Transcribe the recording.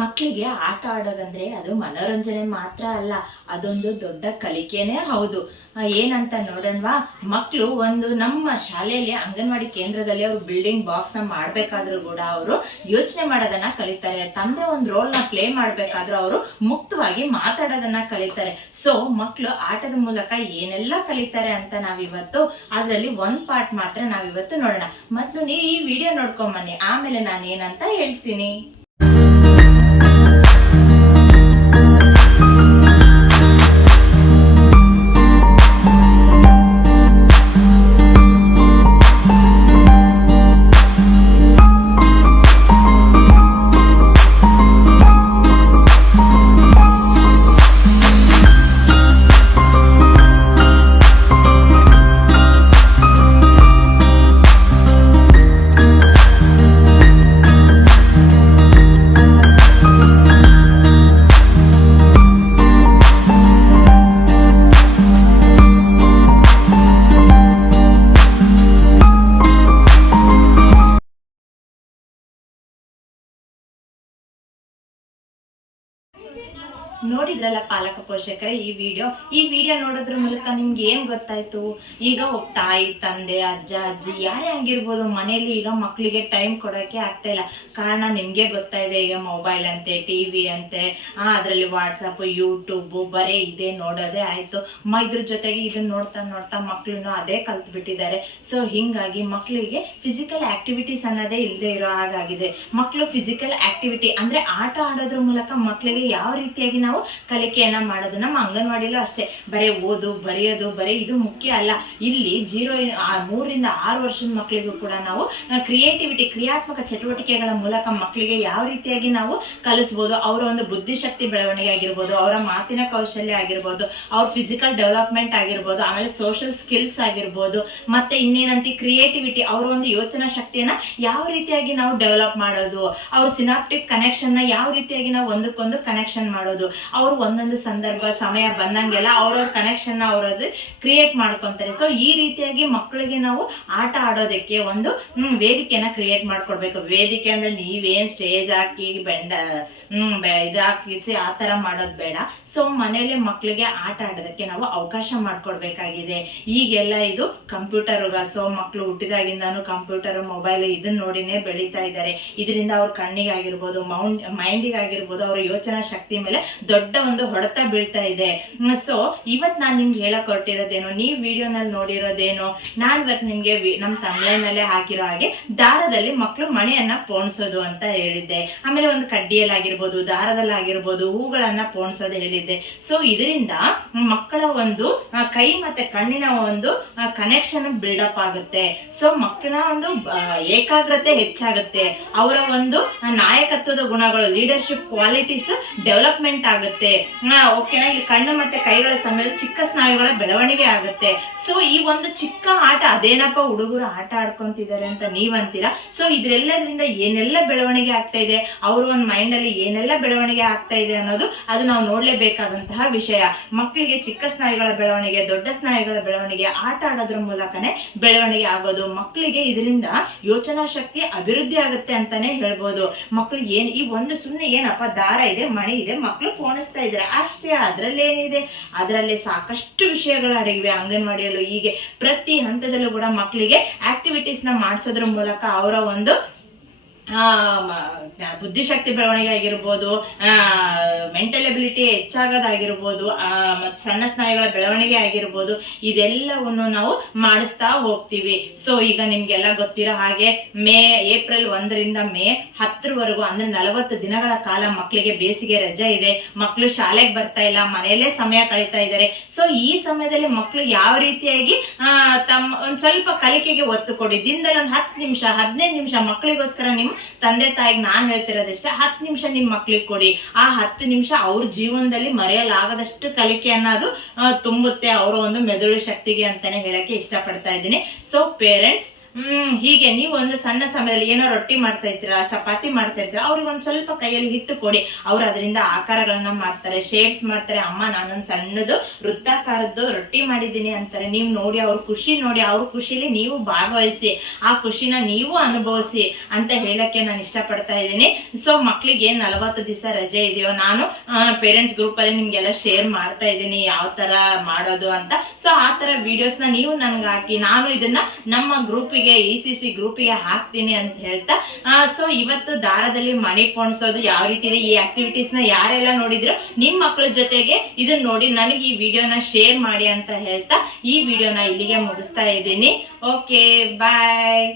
ಮಕ್ಕಳಿಗೆ ಆಟ ಆಡೋದಂದ್ರೆ ಅದು ಮನೋರಂಜನೆ ಮಾತ್ರ ಅಲ್ಲ, ಅದೊಂದು ದೊಡ್ಡ ಕಲಿಕೆನೇ ಹೌದು. ಏನಂತ ನೋಡೋಣವಾ? ಮಕ್ಕಳು ಒಂದು ನಮ್ಮ ಶಾಲೆಯಲ್ಲಿ ಅಂಗನವಾಡಿ ಕೇಂದ್ರದಲ್ಲಿ ಅವರು ಬಿಲ್ಡಿಂಗ್ ಬಾಕ್ಸ್ನ ಮಾಡಬೇಕಾದ್ರೂ ಕೂಡ ಅವರು ಯೋಚನೆ ಮಾಡೋದನ್ನ ಕಲಿತಾರೆ. ತಮ್ಮದೇ ಒಂದು ರೋಲ್ನ ಪ್ಲೇ ಮಾಡಬೇಕಾದ್ರೂ ಅವರು ಮುಕ್ತವಾಗಿ ಮಾತಾಡೋದನ್ನ ಕಲಿತಾರೆ. ಸೊ ಮಕ್ಕಳು ಆಟದ ಮೂಲಕ ಏನೆಲ್ಲ ಕಲಿತಾರೆ ಅಂತ ನಾವಿವತ್ತು ಅದರಲ್ಲಿ ಒಂದು ಪಾರ್ಟ್ ಮಾತ್ರ ನಾವಿವತ್ತು ನೋಡೋಣ. ಮತ್ತು ನೀವು ಈ ವಿಡಿಯೋ ನೋಡ್ಕೊಂಬನ್ನಿ, ಆಮೇಲೆ ನಾನು ಏನಂತ ಹೇಳ್ತೀನಿ. ನೋಡಿದ್ರಲ್ಲ ಪಾಲಕ ಪೋಷಕರೇ ಈ ವಿಡಿಯೋ ನೋಡೋದ್ರ ಮೂಲಕ ನಿಮ್ಗೆ ಏನ್ ಗೊತ್ತಾಯ್ತು? ಈಗ ತಾಯಿ ತಂದೆ ಅಜ್ಜ ಅಜ್ಜಿ ಯಾರೇ ಆಗಿರ್ಬೋದು ಮನೆಯಲ್ಲಿ ಈಗ ಮಕ್ಕಳಿಗೆ ಟೈಮ್ ಕೊಡೋಕೆ ಆಗ್ತಾ ಇಲ್ಲ. ಕಾರಣ ನಿಮ್ಗೆ ಗೊತ್ತಾ ಇದೆ, ಈಗ ಮೊಬೈಲ್ ಅಂತೆ, ಟಿವಿ ಅಂತೆ, ಅದರಲ್ಲಿ ವಾಟ್ಸಪ್, ಯೂಟ್ಯೂಬ್ ಬರೀ ಇದೇ ನೋಡೋದೇ ಆಯ್ತು. ಇದ್ರ ಜೊತೆಗೆ ಇದನ್ನ ನೋಡ್ತಾ ನೋಡ್ತಾ ಮಕ್ಕಳು ಅದೇ ಕಲ್ತು ಬಿಟ್ಟಿದ್ದಾರೆ. ಸೊ ಹಿಂಗಾಗಿ ಮಕ್ಕಳಿಗೆ ಫಿಸಿಕಲ್ ಆಕ್ಟಿವಿಟೀಸ್ ಅನ್ನೋದೇ ಇಲ್ಲದೆ ಇರೋ ಹಾಗಾಗಿದೆ. ಮಕ್ಕಳು ಫಿಸಿಕಲ್ ಆಕ್ಟಿವಿಟಿ ಅಂದ್ರೆ ಆಟ ಆಡೋದ್ರ ಮೂಲಕ ಮಕ್ಕಳಿಗೆ ಯಾವ ರೀತಿಯಾಗಿ ನಾವು ಕಲಿಕೆಯನ್ನ ಮಾಡೋದು. ನಮ್ಮ ಅಂಗನವಾಡಿಲೂ ಅಷ್ಟೇ, ಬರೀ ಓದು ಬರೆಯೋದು ಬರೀ ಇದು ಮುಖ್ಯ ಅಲ್ಲ. ಇಲ್ಲಿ 3 ರಿಂದ 6 ವರ್ಷದ ಮಕ್ಕಳಿಗೂ ಕೂಡ ನಾವು ಕ್ರಿಯಾತ್ಮಕ ಚಟುವಟಿಕೆಗಳ ಮೂಲಕ ಮಕ್ಕಳಿಗೆ ಯಾವ ರೀತಿಯಾಗಿ ನಾವು ಕಲಿಸ್ಬೋದು. ಅವರ ಒಂದು ಬುದ್ಧಿಶಕ್ತಿ ಬೆಳವಣಿಗೆ ಆಗಿರ್ಬೋದು, ಅವರ ಮಾತಿನ ಕೌಶಲ್ಯ ಆಗಿರ್ಬೋದು, ಅವ್ರ ಫಿಸಿಕಲ್ ಡೆವಲಪ್ಮೆಂಟ್ ಆಗಿರ್ಬೋದು, ಆಮೇಲೆ ಸೋಷಿಯಲ್ ಸ್ಕಿಲ್ಸ್ ಆಗಿರ್ಬೋದು, ಮತ್ತೆ ಇನ್ನೇನಂತ ಕ್ರಿಯೇಟಿವಿಟಿ, ಅವರ ಒಂದು ಯೋಚನಾ ಶಕ್ತಿಯನ್ನ ಯಾವ ರೀತಿಯಾಗಿ ನಾವು ಡೆವಲಪ್ ಮಾಡೋದು, ಅವ್ರ ಸಿನಾಪ್ಟಿಕ್ ಕನೆಕ್ಷನ್ ನ ಯಾವ ರೀತಿಯಾಗಿ ನಾವು ಒಂದಕ್ಕೊಂದು ಕನೆಕ್ಷನ್ ಮಾಡೋದು, ಅವರು ಒಂದೊಂದು ಸಂದರ್ಭ ಸಮಯ ಬಂದಂಗೆಲ್ಲ ಅವ್ರವ್ರ ಕನೆಕ್ಷನ್ ಅವರದ್ದು ಕ್ರಿಯೇಟ್ ಮಾಡ್ಕೊಂತಾರೆ. ಸೊ ಈ ರೀತಿಯಾಗಿ ಮಕ್ಕಳಿಗೆ ನಾವು ಆಟ ಆಡೋದಕ್ಕೆ ಒಂದು ವೇದಿಕೆನ ಕ್ರಿಯೇಟ್ ಮಾಡ್ಕೊಡ್ಬೇಕು. ವೇದಿಕೆ ಅಂದ್ರೆ ನೀವೇನ್ ಸ್ಟೇಜ್ ಹಾಕಿ ಇದು ಹಾಕಿಸಿ ಆ ತರ ಮಾಡೋದು ಬೇಡ. ಸೊ ಮನೇಲಿ ಮಕ್ಕಳಿಗೆ ಆಟ ಆಡೋದಕ್ಕೆ ನಾವು ಅವಕಾಶ ಮಾಡ್ಕೊಡ್ಬೇಕಾಗಿದೆ. ಈಗೆಲ್ಲ ಇದು ಕಂಪ್ಯೂಟರ್ ಯುಗ. ಸೊ ಮಕ್ಕಳು ಹುಟ್ಟಿದಾಗಿಂದಾನು ಕಂಪ್ಯೂಟರ್, ಮೊಬೈಲ್ ಇದನ್ನ ನೋಡಿನೇ ಬೆಳೀತಾ ಇದ್ದಾರೆ. ಇದರಿಂದ ಅವ್ರ ಕಣ್ಣಿಗಾಗಿರ್ಬೋದು, ಮೈಂಡಿಗಾಗಿರ್ಬೋದು, ಅವ್ರ ಯೋಚನಾ ಶಕ್ತಿ ಮೇಲೆ ದೊಡ್ಡ ಒಂದು ಹೊಡೆತ ಬೀಳ್ತಾ ಇದೆ. ಸೊ ಇವತ್ತು ನಾನು ನಿಮ್ಗೆ ಹೇಳಕ್ ಹೊರಟಿರೋದೇನು, ನೀವು ವಿಡಿಯೋನಲ್ಲಿ ನೋಡಿರೋದೇನು, ನಾನು ಇವತ್ತು ನಿಮ್ಗೆ ನಮ್ಮ ತಮ್ಲೈನಲ್ಲೇ ಹಾಕಿರೋ ಹಾಗೆ ದಾರದಲ್ಲಿ ಮಕ್ಕಳು ಮಣಿಯನ್ನ ಪೋಣಿಸೋದು ಅಂತ ಹೇಳಿದ್ದೆ. ಆಮೇಲೆ ಒಂದು ಕಡ್ಡಿಯಲ್ಲಾಗಿರ್ಬೋದು, ದಾರದಲ್ಲಾಗಿರ್ಬೋದು, ಹೂಗಳನ್ನ ಪೋಣಿಸೋದು ಹೇಳಿದ್ದೆ. ಸೊ ಇದರಿಂದ ಮಕ್ಕಳ ಒಂದು ಕೈ ಮತ್ತೆ ಕಣ್ಣಿನ ಒಂದು ಕನೆಕ್ಷನ್ ಬಿಲ್ಡಪ್ ಆಗುತ್ತೆ. ಸೊ ಮಕ್ಕಳ ಒಂದು ಏಕಾಗ್ರತೆ ಹೆಚ್ಚಾಗುತ್ತೆ. ಅವರ ಒಂದು ನಾಯಕತ್ವದ ಗುಣಗಳು, ಲೀಡರ್ಶಿಪ್ ಕ್ವಾಲಿಟೀಸ್ ಡೆವಲಪ್ಮೆಂಟ್ ಆಗುತ್ತೆ. ಓಕೆನಾ? ಇಲ್ಲಿ ಕಣ್ಣು ಮತ್ತೆ ಕೈಗಳ ಸಮೇತ ಚಿಕ್ಕ ಸ್ನಾಯುಗಳ ಬೆಳವಣಿಗೆ ಆಗುತ್ತೆ. ಸೊ ಈ ಒಂದು ಚಿಕ್ಕ ಆಟ, ಅದೇನಪ್ಪ ಹುಡುಗರು ಆಟ ಆಡ್ಕೊಂತಿದ್ದಾರೆ ಅಂತ ನೀವಂತೀರಾ? ಸೊ ಇದ್ರೆಲ್ಲದ್ರಿಂದ ಏನೆಲ್ಲ ಬೆಳವಣಿಗೆ ಆಗ್ತಾ ಇದೆ, ಅವ್ರ ಒಂದು ಮೈಂಡ್ ಅಲ್ಲಿ ಏನೆಲ್ಲ ಬೆಳವಣಿಗೆ ಆಗ್ತಾ ಇದೆ ಅನ್ನೋದು ಅದು ನಾವು ನೋಡ್ಲೇಬೇಕಾದಂತಹ ವಿಷಯ. ಮಕ್ಕಳಿಗೆ ಚಿಕ್ಕ ಸ್ನಾಯುಗಳ ಬೆಳವಣಿಗೆ, ದೊಡ್ಡ ಸ್ನಾಯುಗಳ ಬೆಳವಣಿಗೆ ಆಟ ಆಡೋದ್ರ ಮೂಲಕನೇ ಬೆಳವಣಿಗೆ ಆಗೋದು. ಮಕ್ಕಳಿಗೆ ಇದರಿಂದ ಯೋಚನಾ ಶಕ್ತಿ ಅಭಿವೃದ್ಧಿ ಆಗುತ್ತೆ ಅಂತಾನೆ ಹೇಳ್ಬೋದು. ಮಕ್ಕಳಿಗೆ ಈ ಒಂದು ಸುಮ್ಮನೆ ಏನಪ್ಪ ದಾರ ಇದೆ, ಮಣಿ ಇದೆ, ಮಕ್ಕಳು ಪೋಣಿಸ್ತಾ ಇದ್ದಾರೆ ಅಷ್ಟೇ, ಅದರಲ್ಲೇನಿದೆ? ಅದರಲ್ಲಿ ಸಾಕಷ್ಟು ವಿಷಯಗಳು ಅಡಗಿವೆ. ಅಂಗನವಾಡಿಯಲ್ಲೂ ಹೀಗೆ ಪ್ರತಿ ಹಂತದಲ್ಲೂ ಕೂಡ ಮಕ್ಕಳಿಗೆ ಆಕ್ಟಿವಿಟೀಸ್ ನ ಮಾಡಿಸೋದ್ರ ಮೂಲಕ ಅವರ ಒಂದು ಬುದ್ಧಿಶಕ್ತಿ ಬೆಳವಣಿಗೆ ಆಗಿರ್ಬೋದು, ಮೆಂಟಲ್ ಎಬಿಲಿಟಿ ಹೆಚ್ಚಾಗೋದಾಗಿರ್ಬೋದು, ಮತ್ತು ಸಣ್ಣ ಸ್ನಾಯುಗಳ ಬೆಳವಣಿಗೆ ಆಗಿರ್ಬೋದು, ಇದೆಲ್ಲವನ್ನು ನಾವು ಮಾಡಿಸ್ತಾ ಹೋಗ್ತೀವಿ. ಸೊ ಈಗ ನಿಮ್ಗೆಲ್ಲ ಗೊತ್ತಿರೋ ಹಾಗೆ ಏಪ್ರಿಲ್ 1 ರಿಂದ ಮೇ 10 ಅಂದ್ರೆ 40 ದಿನಗಳ ಕಾಲ ಮಕ್ಕಳಿಗೆ ಬೇಸಿಗೆ ರಜೆ ಇದೆ. ಮಕ್ಕಳು ಶಾಲೆಗೆ ಬರ್ತಾ ಇಲ್ಲ, ಮನೆಯಲ್ಲೇ ಸಮಯ ಕಳೀತಾ ಇದ್ದಾರೆ. ಸೊ ಈ ಸಮಯದಲ್ಲಿ ಮಕ್ಕಳು ಯಾವ ರೀತಿಯಾಗಿ ತಮ್ಮ ಒಂದ್ ಸ್ವಲ್ಪ ಕಲಿಕೆಗೆ ಒತ್ತು ಕೊಡಿ. ದಿನದಲ್ಲಿ ಒಂದು 10 ನಿಮಿಷ 15 ನಿಮಿಷ ಮಕ್ಕಳಿಗೋಸ್ಕರ ನಿಮ್ಮ ತಂದೆ ತಾಯಿಗೆ ನಾನು ಹೇಳ್ತಿರೋದಷ್ಟೇ, 10 ನಿಮಿಷ ನಿಮ್ಮ ಮಕ್ಳಿಗೆ ಕೊಡಿ. ಆ 10 ನಿಮಿಷ ಅವ್ರ ಜೀವನದಲ್ಲಿ ಮರೆಯಲಾಗದಷ್ಟು ಕಲಿಕೆ ಅನ್ನೋದು ತುಂಬುತ್ತೆ ಅವರ ಒಂದು ಮೆದುಳು ಶಕ್ತಿಗೆ ಅಂತಾನೆ ಹೇಳಕ್ಕೆ ಇಷ್ಟಪಡ್ತಾ ಇದ್ದೀನಿ. ಸೊ ಪೇರೆಂಟ್ಸ್ ಹೀಗೆ ನೀವು ಒಂದು ಸಣ್ಣ ಸಮಯದಲ್ಲಿ ಏನೋ ರೊಟ್ಟಿ ಮಾಡ್ತಾ ಇರ್ತೀರಾ, ಚಪಾತಿ ಮಾಡ್ತಾ ಇರ್ತೀರಾ, ಅವ್ರಿಗೆ ಒಂದ್ ಸ್ವಲ್ಪ ಕೈಯಲ್ಲಿ ಹಿಟ್ಟು ಕೊಡಿ. ಅವ್ರು ಅದರಿಂದ ಆಕಾರಗಳನ್ನ ಮಾಡ್ತಾರೆ, ಶೇಪ್ಸ್ ಮಾಡ್ತಾರೆ. ಅಮ್ಮ ನಾನೊಂದು ಸಣ್ಣದು ವೃತ್ತಾಕಾರದ್ದು ರೊಟ್ಟಿ ಮಾಡಿದ್ದೀನಿ ಅಂತಾರೆ. ನೀವು ನೋಡಿ ಅವ್ರ ಖುಷಿ ನೋಡಿ, ಅವ್ರ ಖುಷಿಲಿ ನೀವು ಭಾಗವಹಿಸಿ, ಆ ಖುಷಿನ ನೀವು ಅನುಭವಿಸಿ ಅಂತ ಹೇಳಕ್ಕೆ ನಾನು ಇಷ್ಟಪಡ್ತಾ ಇದ್ದೀನಿ. ಸೊ ಮಕ್ಳಿಗೆ 40 ದಿವಸ ರಜೆ ಇದೆಯೋ, ನಾನು ಪೇರೆಂಟ್ಸ್ ಗ್ರೂಪ್ ಅಲ್ಲಿ ನಿಮ್ಗೆಲ್ಲ ಶೇರ್ ಮಾಡ್ತಾ ಇದ್ದೀನಿ ಯಾವ ತರ ಮಾಡೋದು ಅಂತ. ಸೊ ಆ ತರ ವಿಡಿಯೋಸ್ ನ ನೀವು ನನ್ಗೆ ಹಾಕಿ, ನಾನು ಇದನ್ನ ನಮ್ಮ ಗ್ರೂಪಿಗೆ ECC ಗ್ರೂಪಿಗೆ ಹಾಕ್ತೀನಿ ಅಂತ ಹೇಳ್ತಾ, ಸೊ ಇವತ್ತು ದಾರದಲ್ಲಿ ಮಣಿ ಪೋಣಿಸೋದು ಯಾವ ರೀತಿ ಇದೆ, ಈ ಆಕ್ಟಿವಿಟೀಸ್ ನ ಯಾರೆಲ್ಲ ನೋಡಿದ್ರು ನಿಮ್ ಮಕ್ಕಳ ಜೊತೆಗೆ ಇದನ್ನ ನೋಡಿ ನನಗೆ ಈ ವಿಡಿಯೋನ ಶೇರ್ ಮಾಡಿ ಅಂತ ಹೇಳ್ತಾ ಈ ವಿಡಿಯೋನ ಇಲ್ಲಿಗೆ ಮುಗಿಸ್ತಾ ಇದ್ದೀನಿ. ಓಕೆ, ಬಾಯ್.